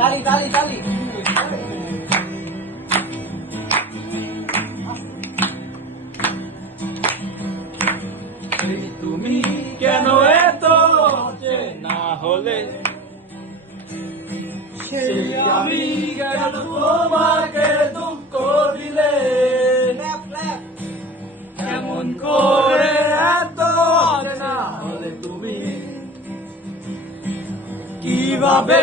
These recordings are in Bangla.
তালি তালি তালি। তুমি কেন এত না হলে সেই আমি কেন তোমাকে দুঃখ দিলে কেমন করে এত না হলে তুমি কিভাবে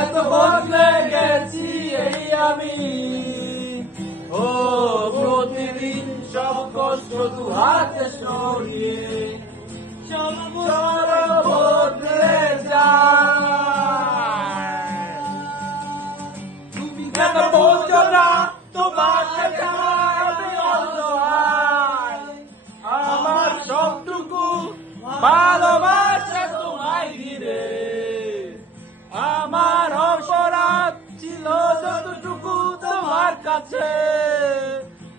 এত বদলে গেছি এই আমি ও প্রতিদিন সব কষ্ট দু হাতে সরিয়ে চলো বদলে যায় তুমি কেন বলছো না তোমার আমি অসহায় আমার সবটুকু ভালোবাসা তোমায় ঘিরে আমার অপরাধ ছিল যতটুকু তোমার কাছে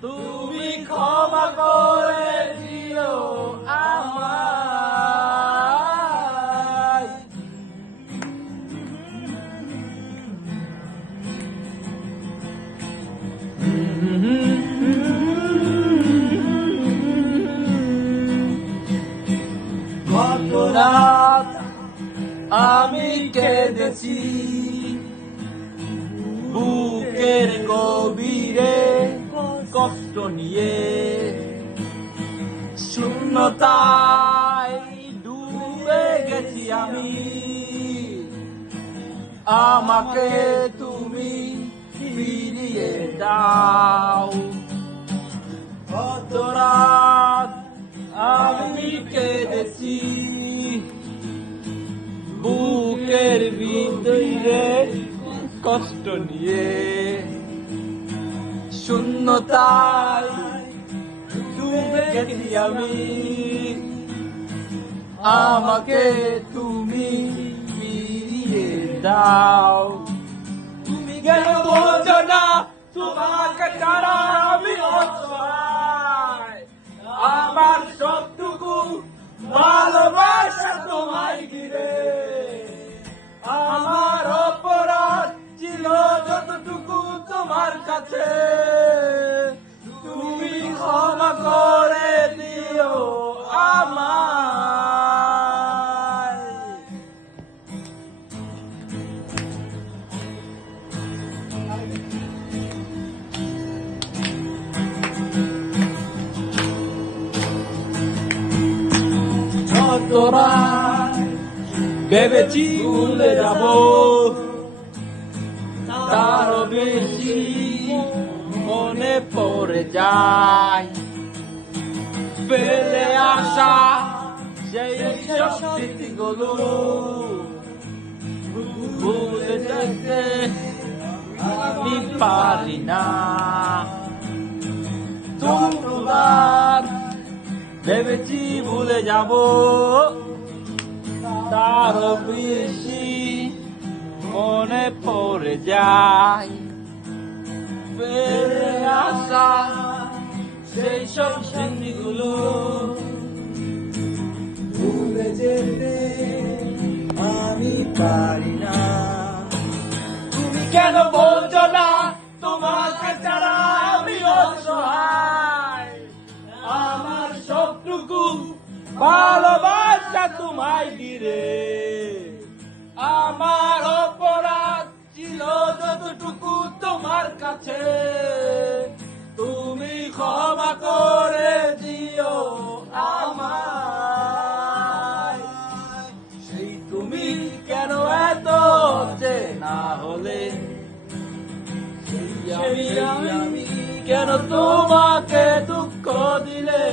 তুমি ক্ষমা করে দিও আমায় গত রাত আমি কেঁদেছি বুকের গভীরে কষ্ট নিয়ে শূন্যতায় ডুবে গেছি আমি আমাকে তুমি ফিরিয়ে দাও গত রাত আমি কেঁদেছি বুকের ভিতরে কষ্ট নিয়ে শূন্যতায় ডুবে গেছি আমি আমাকে তুমি ফিরিয়ে দাও তুমি কেন বলছো না তোমাকে ছাড়া আমি অসহায় আমার সবটুকু ভালোবাসা তোমায় ঘিরে আমার অপরাধ ছিল যতটুকু তোমার কাছে তুমি ক্ষমা করে দিও আমায় তোরা ভেবেছি ভুলে যাব তারও বেশি মনে পড়ে যায় ফেলে আসা সেই সব স্মৃতিগুলো ভুলে যেতে আমি পারি না তোমার ভেবেছি ভুলে যাব তারও বেশি মনে পড়ে যায় ফেলে আসা সেই সব স্মৃতিগুলো ভুলে যেতে আমি পারি না তুমি কেন বলছো না তোমাকে ছাড়া আমি অসহায় আমার সবটুকু ভালোবাসা তোমায় ঘিরে আমার অপরাধ ছিল যতটুকু তোমার কাছে তুমি ক্ষমা করে দিও আমায় সেই তুমি কেন এত না হলে সেই আমি কেন তোমাকে দুঃখ দিলে